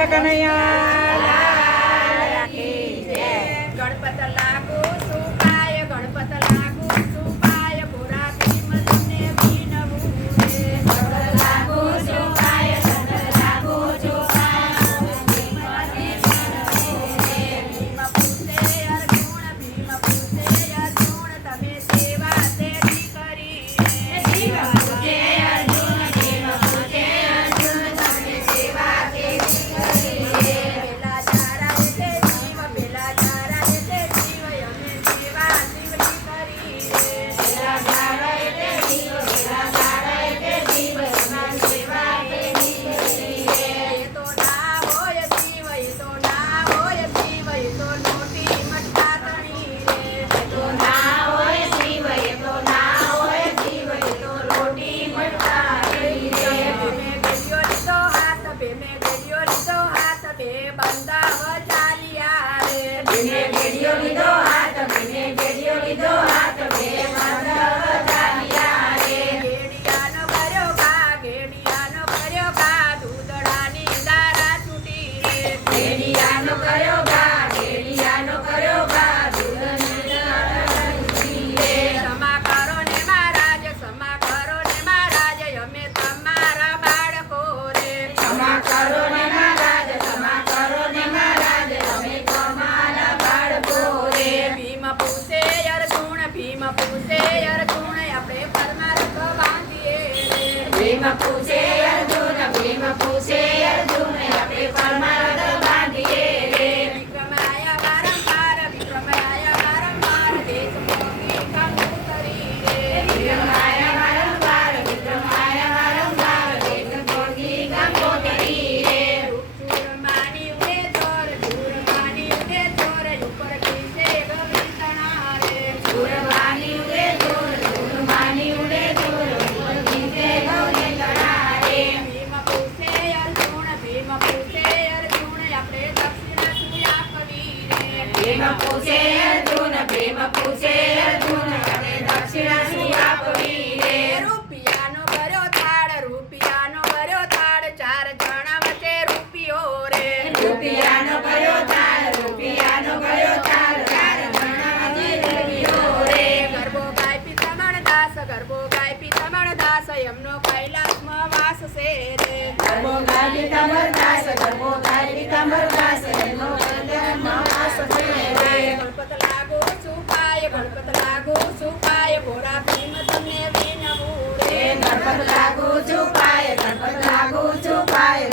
રાધા કનૈયા ગણપત લાગુ સુપાય ગણપત લાગુ સુપાય ભોરા ભીમ તમને વિનવું રે ગણપત લાગુ સુપાય ગણપત લાગુ સુપાય ભીમ પૂછે અર્જુન તમે સેવા તેની કરી ભીમ પૂછે અર્જુન તમે સેવા કેવી કરી પેલા ચારા તે જીવ પેલા ચારા તે જીવ અમે સેવા શિવની કરી પેલા ચારા તે જીવ પેલા ચારા તે જીવ અમે સેવા કેવી કરી એ તો ના હોય જીવ એ તો ના હોય જીવ એ તો નોટી મટકા તણી રે એ તો ના હોય જીવ એ તો ના હોય જીવ એ તો રોટી મટકા તણી રે ભીમે ગળ્યો લીધો હાથ ભીમે ગળ્યો લીધો હાથ બે બંધાવ ચાલ્યા રે ભીમે ગળ્યો લીધો હાથ ભીમે ગળ્યો લીધો હાથ બે બંધાવ ચાલ્યા રે ગેડિયાનો કર્યો ઘા દૂધડાની દારા છૂટી રે ગેડિયાનો કર્યો ઘા દૂધની દારા છૂટી રે ક્ષમા કરો ને મહારાજ અમે તમારા બાળકો રે ક્ષમા કરો ને મહારાજ અમે તમારા બાળકો રે ભીમ પૂછે અર્જુન આપણે પરમાર્થ બાંધીએ રે ભીમ પૂછે અર્જુન આપણે પરમાર્થ બાંધીએ રે વિક્રમ આયા વારંવાર દેશ મોગી કામ કરી રે વિક્રમ આયા વારંવાર દેશ મોગી કામ કરી રે ચૂરમાની ઉડે ચોર ઉપર કીસે ગવિતણા રે ચૂરમાની ઉડે ચોર ઉપર કીસે ગવિતણા રે ભીમ પૂછે અર્જુન આપણે દક્ષિણા શું આપવી રે ભીમ પૂછે અર્જુન આપણે દક્ષિણા શું આપવી રે રૂપિયાનો ભર્યો થાળ 4 જણા વચ્ચે રૂપિયો રે રૂપિયાનો ભર્યો થાળ 4 જણા વચ્ચે રૂપિયો રે ગરબો ગાય પિતામણ દાસ એમનો કૈલાસમાં વાસ છે રે ગરબો ગાય પિતામણ દાસ એમનો કૈલાસમાં વાસ છે રે ગણપત લાગુ છુપાય ભોરા ભીમ તમને વિનવું રે ગણપત લાગુ છુપાય